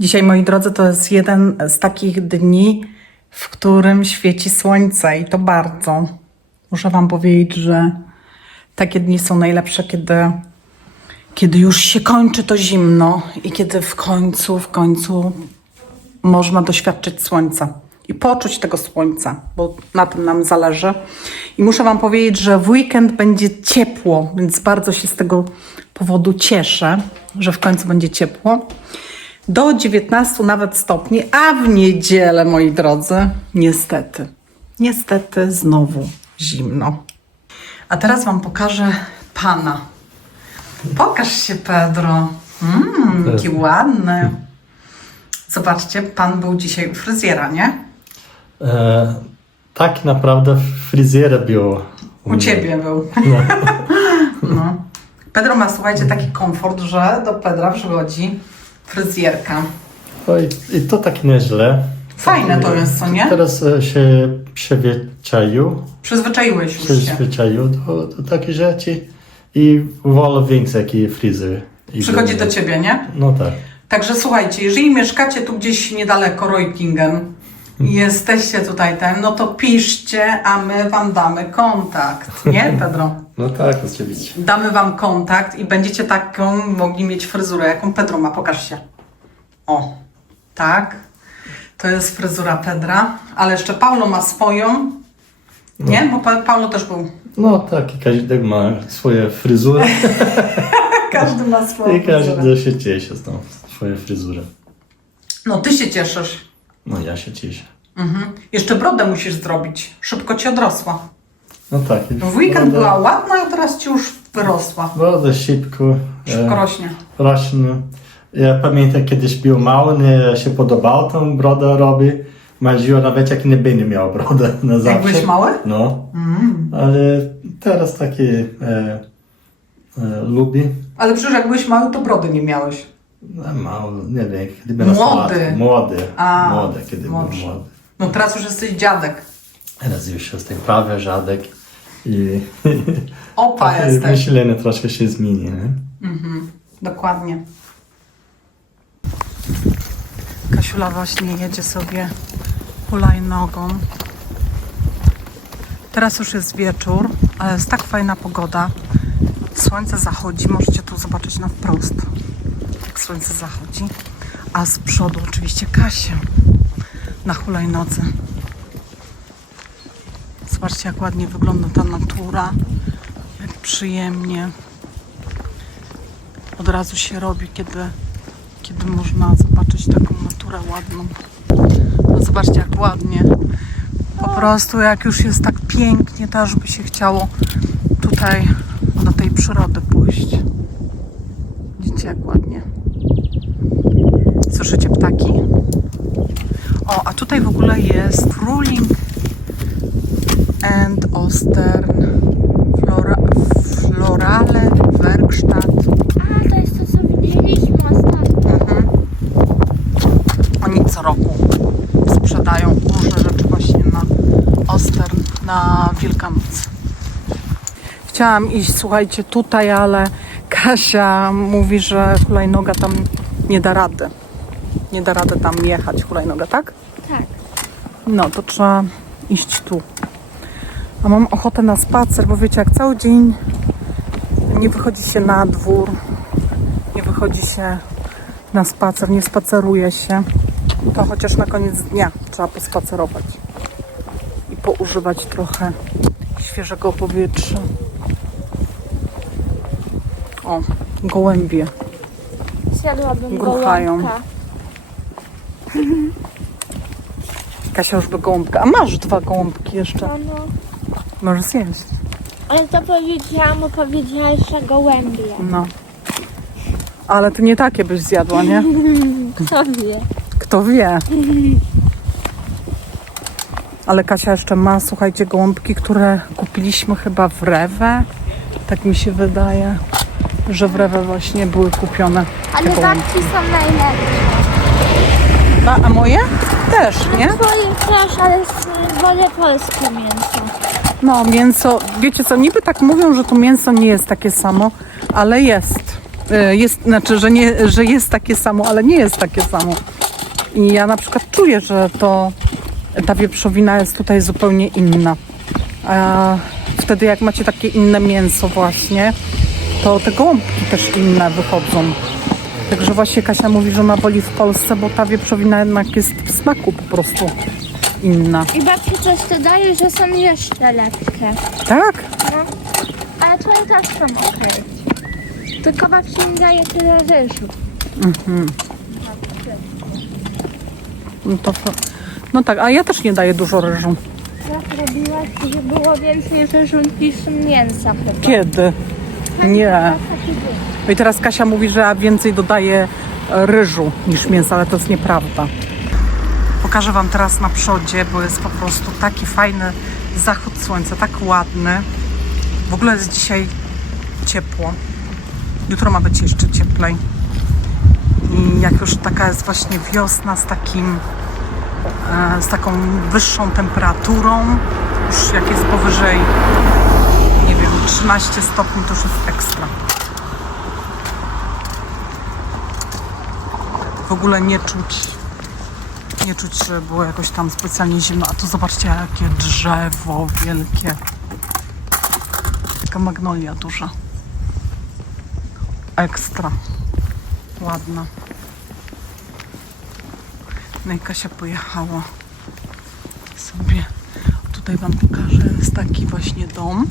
Dzisiaj, moi drodzy, to jest jeden z takich dni, w którym świeci słońce i to bardzo. Muszę Wam powiedzieć, że takie dni są najlepsze, kiedy, kiedy już się kończy to zimno i kiedy w końcu, w końcu można doświadczyć słońca i poczuć tego słońca, bo na tym nam zależy. I muszę Wam powiedzieć, że w weekend będzie ciepło, więc bardzo się z tego powodu cieszę, że w końcu będzie ciepło. Do 19 nawet stopni, a w niedzielę, moi drodzy, niestety, niestety znowu zimno. A teraz Wam pokażę pana. Pokaż się, Pedro. Mmm, jaki ładny. Zobaczcie, pan był dzisiaj u fryzjera, nie? E, tak naprawdę fryzjera było. U ciebie był. No. No. Pedro ma, słuchajcie, taki komfort, że do Pedra przychodzi fryzjerka. No i, to tak nieźle. Fajne to jest, co nie? Teraz e, się przyzwyczaił, Przyzwyczaiłeś już się. przyzwyczaił do, do takich rzeczy i wolę więcej jaki fryzjer. I Przychodzi do ciebie, nie? No tak. Także słuchajcie, jeżeli mieszkacie tu gdzieś niedaleko Roykingen jesteście tutaj ten, no to piszcie, a my wam damy kontakt, nie Pedro? No tak, oczywiście. Damy wam kontakt i będziecie taką mogli mieć fryzurę, jaką Pedro ma. Pokaż się. O, tak. To jest fryzura Pedra, ale jeszcze Paulo ma swoją. Nie? Bo Pa- Paulo też był. No tak, i każdy ma swoje fryzury Każdy ma swoją i fryzurę. każdy się cieszy z tą swoją fryzurę. No ty się cieszysz. No ja się cieszę. Mhm. Jeszcze brodę musisz zrobić. Szybko ci odrosła. No tak. W weekend była ładna, a teraz ci już wyrosła. Broda szybko. Szybko e, rośnie. rośnie. Ja pamiętam kiedyś był mały, nie się podobał tą brodę robi. Marzyłem nawet jak nie będzie miał brodę na zawsze. Jak byłeś mały? No, Mm. ale teraz taki e, e, lubi. Ale przecież jak byłeś mały, to brody nie miałeś. No, mało, nie wiem, kiedy był Młody. nastolatkiem. Młody. A, młody, kiedy młodszy. był młody. No teraz już jesteś dziadek. Teraz już jestem prawie żadek i Opa jesteś. myślenie troszkę się zmieni. Nie? Mhm. Dokładnie. Kasiula właśnie jedzie sobie hulajnogą. Teraz już jest wieczór, ale jest tak fajna pogoda. Słońce zachodzi, możecie tu zobaczyć na wprost, jak słońce zachodzi. A z przodu oczywiście Kasia na hulajnodze. Zobaczcie, jak ładnie wygląda ta natura, jak przyjemnie od razu się robi, kiedy, kiedy można zobaczyć taką naturę ładną. No zobaczcie, jak ładnie. Po prostu, jak już jest tak pięknie, to aż by się chciało tutaj do tej przyrody pójść. Widzicie, jak ładnie. Słyszycie ptaki? O, a tutaj w ogóle jest Ruling and Ostern Flora, Florale Werkstatt. A, to jest to, co widzieliśmy ostatnio. Mhm. Oni co roku sprzedają różne rzeczy właśnie na Ostern, na Wielkanoc. Chciałam iść, słuchajcie, tutaj, ale Kasia mówi, że hulajnoga tam nie da rady. Nie da rady tam jechać hulajnoga, tak? Tak. No, to trzeba iść tu. A mam ochotę na spacer, bo wiecie, jak cały dzień nie wychodzi się na dwór, nie wychodzi się na spacer, nie spaceruje się, to chociaż na koniec dnia trzeba pospacerować i poużywać trochę świeżego powietrza. O, gołębie. Zjadłabym Gruchają. gołąbka. Kasia już by gołąbka. A masz dwa gołąbki jeszcze. No, no. Możesz zjeść. Ale to powiedziałam, bo powiedziałaś, że gołębie. No. Ale ty nie takie byś zjadła, nie? Kto wie? Kto wie. Ale Kasia jeszcze ma, słuchajcie, gołąbki, które kupiliśmy chyba w Rewe. Tak mi się wydaje, że w Rewe właśnie były kupione Ale gołąbki. babci są najlepsze. A, a moje? Też, nie? Twoje też, ale wolę polskie mięso. No, mięso, wiecie co, niby tak mówią, że to mięso nie jest takie samo, ale jest. E, Jest, znaczy, że, nie, że jest takie samo, ale nie jest takie samo. I ja na przykład czuję, że to ta wieprzowina jest tutaj zupełnie inna. A wtedy jak macie takie inne mięso właśnie, to te gołąbki też inne wychodzą. Także właśnie Kasia mówi, że ona woli w Polsce, bo ta wieprzowina jednak jest w smaku po prostu inna. I babci coś dodaje, że są jeszcze lepsze. Tak? No. Ale to też są okej. Tylko babci nie daje tyle ryżu. No, to, no tak, a ja też nie daję dużo ryżu. Jak robiłaś, że było więcej ryżu niż mięsa chyba. Kiedy? Nie. I teraz Kasia mówi, że więcej dodaje e, ryżu niż mięsa, ale to jest nieprawda. Pokażę Wam teraz na przodzie, bo jest po prostu taki fajny zachód słońca, tak ładny. W ogóle jest dzisiaj ciepło. Jutro ma być jeszcze cieplej. I jak już taka jest właśnie wiosna z takim e, z taką wyższą temperaturą, już jak jest powyżej 13 stopni to już jest ekstra. W ogóle nie czuć, nie czuć, że było jakoś tam specjalnie zimno. A tu zobaczcie, jakie drzewo wielkie. Taka magnolia duża. Ekstra. Ładna. No i Kasia pojechała sobie. Tutaj Wam pokażę. Jest taki właśnie dom.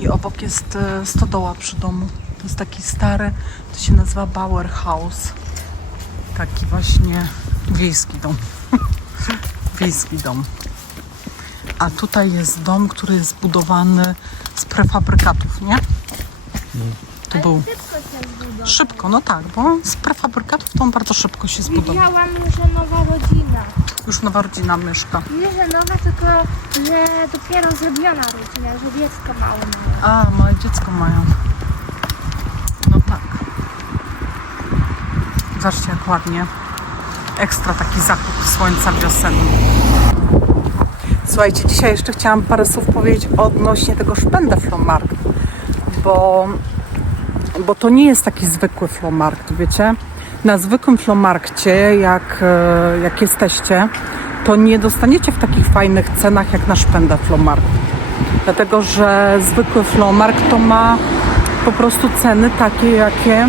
I obok jest e, stodoła przy domu. To jest taki stary, to się nazywa Bauer House. Taki właśnie wiejski dom. wiejski dom. A tutaj jest dom, który jest budowany z prefabrykatów, nie? To był Szybko się zbudowało. szybko, no tak, bo z prefabrykatów to on bardzo szybko się zbudował. Widziałam, że nowa rodzina. Już nowa rodzina mieszka. Nie, że nowa, tylko że dopiero zrobiona rodzina, że dziecko małe mają. A, małe dziecko mają. No tak. Zobaczcie jak ładnie. Ekstra taki zachód słońca wiosenny. Słuchajcie, dzisiaj jeszcze chciałam parę słów powiedzieć odnośnie tego Spendeflomarkt, bo, bo to nie jest taki zwykły flomarkt, wiecie? Na zwykłym flomarkcie, jak, e, jak jesteście, to nie dostaniecie w takich fajnych cenach jak na Spendeflomarkt dlatego że zwykły flowmark to ma po prostu ceny takie, jakie,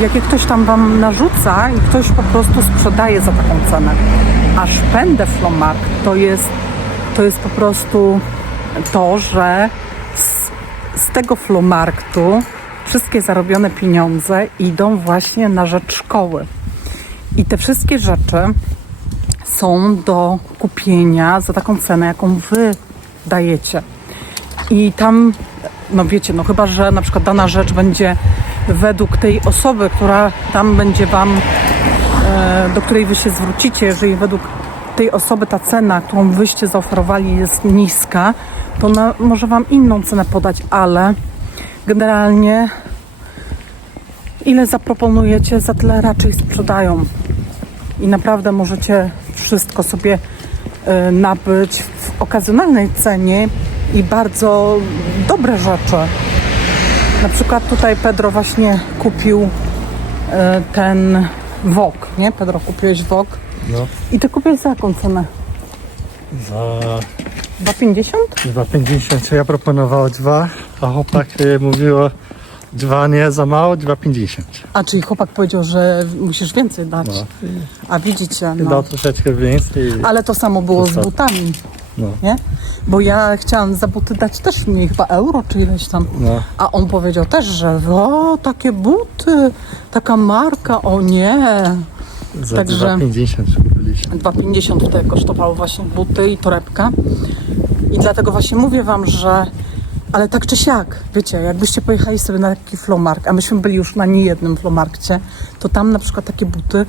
jakie ktoś tam wam narzuca i ktoś po prostu sprzedaje za taką cenę. A szpendę flowmark to jest, to jest po prostu to, że z, z tego flowmarktu wszystkie zarobione pieniądze idą właśnie na rzecz szkoły. I te wszystkie rzeczy są do kupienia za taką cenę, jaką wy dajecie. I tam, no wiecie, no chyba, że na przykład dana rzecz będzie według tej osoby, która tam będzie wam, e, do której wy się zwrócicie, jeżeli według tej osoby ta cena, którą wyście zaoferowali jest niska, to ona może wam inną cenę podać, ale generalnie ile zaproponujecie, za tyle raczej sprzedają i naprawdę możecie wszystko sobie e, nabyć w okazjonalnej cenie i bardzo dobre rzeczy. Na przykład tutaj Pedro właśnie kupił e, ten wok, nie? Pedro, kupiłeś wok No, i ty kupiłeś za jaką cenę? za 2,50? 2,50 ja proponował dwa, a chłopak e, mówiło dwa nie za mało, 2,50. A, czyli chłopak powiedział, że musisz więcej dać. No. A widzicie, Dał no. troszeczkę więcej. Ale to samo było z butami, No, nie? Bo ja chciałam za buty dać też mniej, chyba euro czy ileś tam. no. A on powiedział też, że o, takie buty, taka marka, o nie. Za Także- 2,50 kupiliśmy. 2,50 tutaj kosztowały właśnie buty i torebka. I dlatego właśnie mówię wam, że ale tak czy siak, wiecie, jakbyście pojechali sobie na taki flowmark, a myśmy byli już na niejednym flowmarkcie, to tam na przykład takie buty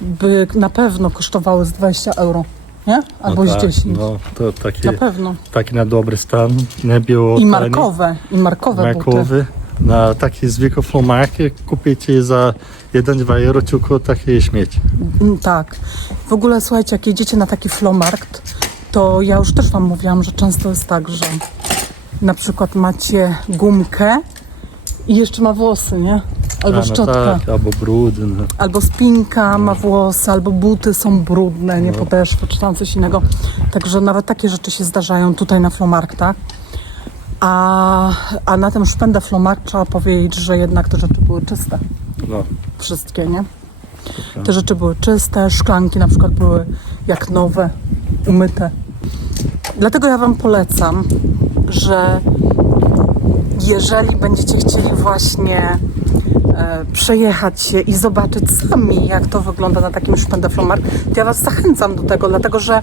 by na pewno kosztowały z 20 euro, nie? Albo no z 10. No, to taki, Na pewno. taki na dobry stan, nie było I markowe, i markowe buty. Markowy. Na taki zwykły flowmarket kupicie za 1-2 euro tylko takie śmieci. Mm, Tak. W ogóle słuchajcie, jak jedziecie na taki flowmarkt, to ja już też wam mówiłam, że często jest tak, że na przykład macie gumkę i jeszcze ma włosy, nie? Albo A, no szczotka. tak, albo brudny. Albo spinka ma włosy, albo buty są brudne, nie No. podeszwy, czy tam coś innego. Także nawet takie rzeczy się zdarzają tutaj na Flomarktach. A, a na tym szpędę Flomarkt trzeba powiedzieć, że jednak te rzeczy były czyste. No, Wszystkie, nie? Te rzeczy były czyste, szklanki na przykład były jak nowe, umyte. Dlatego ja Wam polecam, że jeżeli będziecie chcieli właśnie e, przejechać się i zobaczyć sami, jak to wygląda na takim szpendeflomar, to ja Was zachęcam do tego, dlatego że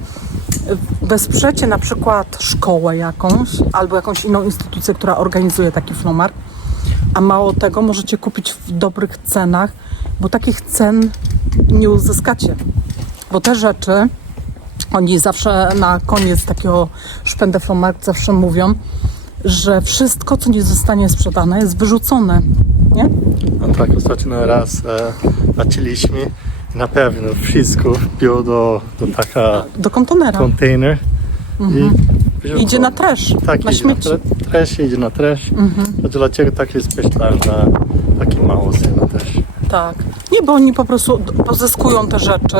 wesprzecie na przykład szkołę jakąś albo jakąś inną instytucję, która organizuje taki flomar, a mało tego możecie kupić w dobrych cenach, bo takich cen nie uzyskacie. Bo te rzeczy, oni zawsze na koniec takiego szpendeflomarkt zawsze mówią, że wszystko, co nie zostanie sprzedane, jest wyrzucone. Nie? no tak, ostatnio raz e, patrzyliśmy i na pewno wszystko wbiło do, do taka Do kontenera. kontener i wziął Idzie na trash, Tak, na idzie śmieci. na trash, idzie na trash. To dlaczego tak jest myślałem na taki mało syna też. Tak. Nie, bo oni po prostu pozyskują te rzeczy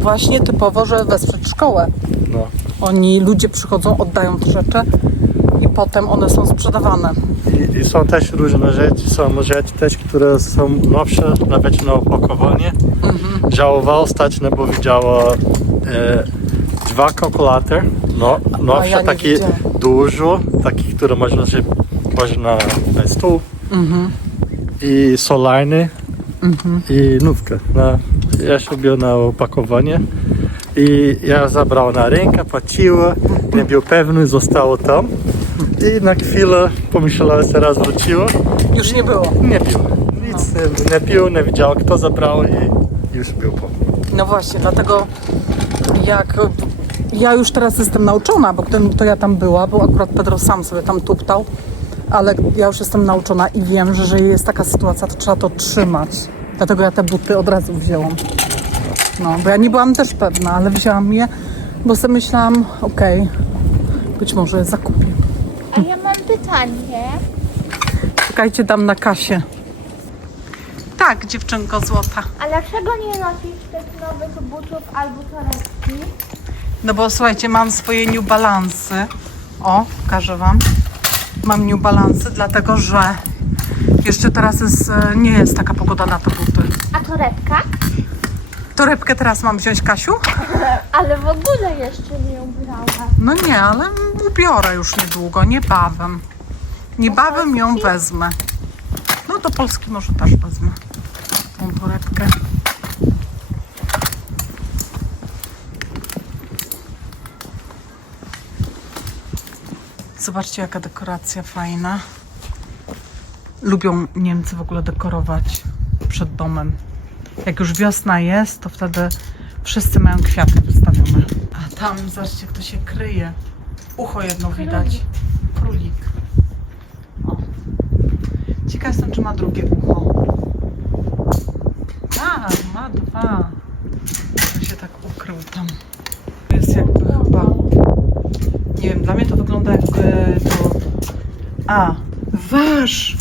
właśnie typowo, że wesprzeć szkołę. No, Oni, ludzie przychodzą, oddają te rzeczy i potem one są sprzedawane. I, I są też różne rzeczy, są rzeczy też, które są nowsze, nawet na opakowanie. Żałował ostatnio, bo widziała e, dwa kalkulator, no, nowsze, ja takie widziałam. dużo, takich, które można, że, można na stół. I solarny i nówkę. Na, ja sobie na opakowanie. I ja zabrał na rękę, patrzyła, nie był pewny, zostało tam. I na chwilę pomyślałem, że raz wróciło. Już nie było. Nie pił. Nic nie, nie pił, nie wiedział kto zabrał i już był po. No właśnie, dlatego jak ja już teraz jestem nauczona, bo gdybym to ja tam była, bo akurat Pedro sam sobie tam tuptał, ale ja już jestem nauczona i wiem, że jeżeli jest taka sytuacja, to trzeba to trzymać. Dlatego ja te buty od razu wzięłam. No, bo ja nie byłam też pewna, ale wzięłam je, bo sobie myślałam, okej, być może je zakupię. A ja mam pytanie. Czekajcie, dam na kasie. Tak, dziewczynko złota. A dlaczego nie nosisz tych nowych butów albo torebki? No bo słuchajcie, mam swoje New Balance'y. O, pokażę Wam. Mam New Balance'y, dlatego że jeszcze teraz jest, e, nie jest taka pogoda na te buty. A torebka? Torebkę teraz mam wziąć, Kasiu? Ale w ogóle jeszcze nie ubrałam. No nie, ale ubiorę już niedługo, niebawem. Niebawem ją wezmę. No do Polski może też wezmę tą torebkę. Zobaczcie jaka dekoracja fajna. Lubią Niemcy w ogóle dekorować przed domem. Jak już wiosna jest, to wtedy wszyscy mają kwiaty wystawione. A tam, zobaczcie, kto się kryje. Ucho jedno widać. Królik. O. Ciekaw jestem, czy ma drugie ucho. Tak, ma dwa. To się tak ukrył tam. To jest jakby chyba... Nie wiem, dla mnie to wygląda jakby to... A, wasz!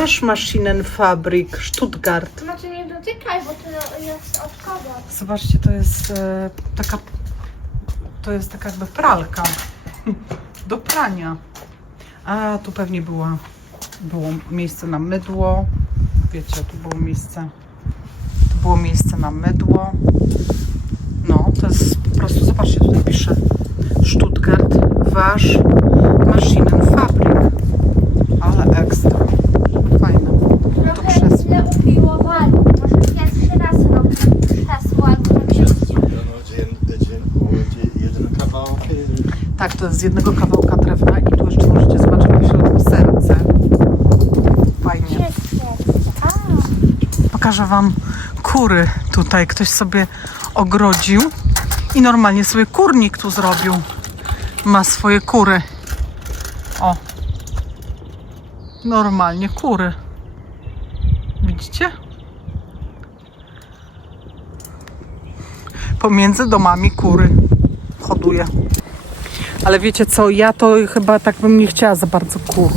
Wasz Maschinenfabrik Stuttgart. Znaczy nie dotykaj, bo to jest od kogo? Zobaczcie, to jest e, taka. To jest taka jakby pralka do prania. A tu pewnie była, było miejsce na mydło. Wiecie, tu było miejsce. Tu było miejsce na mydło. No, to jest po prostu, zobaczcie, tutaj pisze Stuttgart, wasz Maschinenfabrik. Ale ekstra. Fajne. Trochę krzesło. źle upiłowali. Może pierwszy raz robię krzesło albo jakieś... jeden kawałek. Tak, to jest z jednego kawałka drewna i tu jeszcze możecie zobaczyć w środku serce. Fajnie. Pokażę Wam kury tutaj. Ktoś sobie ogrodził i normalnie sobie kurnik tu zrobił. Ma swoje kury. O. Normalnie kury. Widzicie? Pomiędzy domami kury hoduje. Ale wiecie co, ja to chyba tak bym nie chciała za bardzo kur.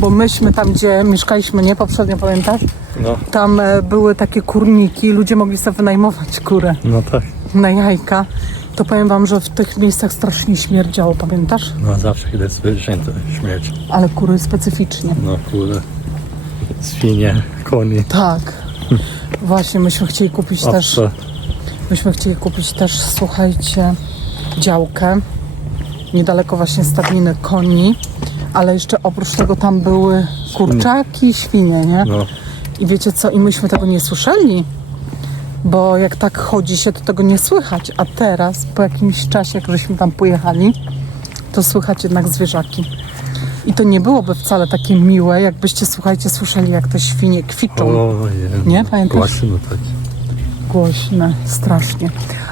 Bo myśmy tam, gdzie mieszkaliśmy, nie poprzednio pamiętasz? No, Tam e, były takie kurniki, ludzie mogli sobie wynajmować kurę no tak. na jajka. To powiem wam, że w tych miejscach strasznie śmierdziało, pamiętasz? No zawsze kiedy jest zwierzęta śmierć. Ale kury specyficznie. No kurde. Świnie, koni, Tak. Właśnie, myśmy chcieli kupić też, owce. myśmy chcieli kupić też, słuchajcie, działkę niedaleko właśnie stadniny koni, ale jeszcze oprócz tego tam były kurczaki, świnie, nie? No, I wiecie co, i myśmy tego nie słyszeli, bo jak tak chodzi się, to tego nie słychać, a teraz po jakimś czasie, jak żeśmy tam pojechali, to słychać jednak zwierzaki. I to nie byłoby wcale takie miłe, jakbyście, słuchajcie, słyszeli, jak te świnie kwiczą. ojej. Nie? Pamiętasz? Właśnie, no tak. Głośne, strasznie.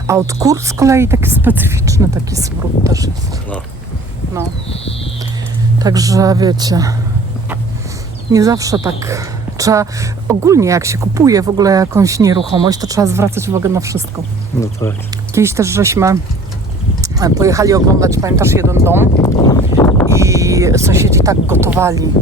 A od kur z kolei taki specyficzny taki smród też jest. No. No. Także wiecie, nie zawsze tak trzeba, ogólnie jak się kupuje w ogóle jakąś nieruchomość, to trzeba zwracać uwagę na wszystko. No tak. Kiedyś też żeśmy e, pojechali oglądać, pamiętasz, jeden dom i sąsiedzi tak gotowali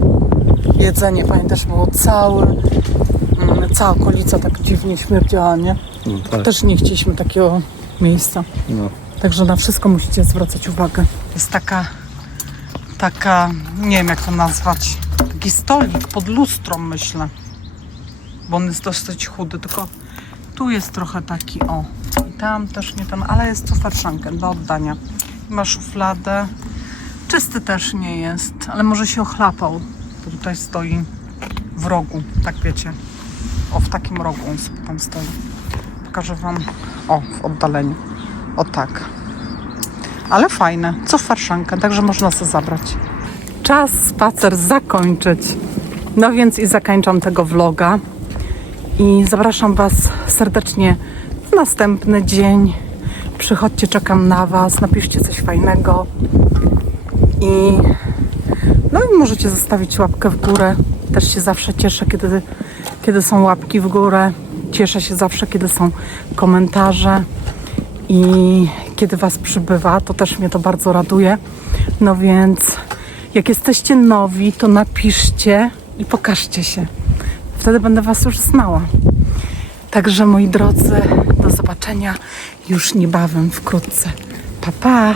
jedzenie, pamiętasz, było cały, mm, cała okolica tak dziwnie śmierdziała, nie? No tak. Też nie chcieliśmy takiego miejsca. No. Także na wszystko musicie zwracać uwagę. Jest taka, taka, nie wiem jak to nazwać, taki stolik pod lustrą myślę. Bo on jest dosyć chudy, tylko tu jest trochę taki, o. I tam też nie ten, ale jest tu farszankę do oddania. Ma szufladę. Czysty też nie jest, ale może się ochlapał. To tutaj stoi w rogu, tak wiecie. O, w takim rogu on sobie tam stoi. Pokażę Wam, o, w oddaleniu. O tak. Ale fajne. Co farszanka, także można sobie zabrać. Czas spacer zakończyć. No więc i zakończam tego vloga. I zapraszam Was serdecznie w następny dzień. Przychodźcie, czekam na Was. Napiszcie coś fajnego. I no możecie zostawić łapkę w górę. Też się zawsze cieszę, kiedy, kiedy są łapki w górę. Cieszę się zawsze, kiedy są komentarze i kiedy Was przybywa, to też mnie to bardzo raduje. No więc jak jesteście nowi, to napiszcie i pokażcie się. Wtedy będę Was już znała. Także moi drodzy, do zobaczenia już niebawem, wkrótce. Pa, pa!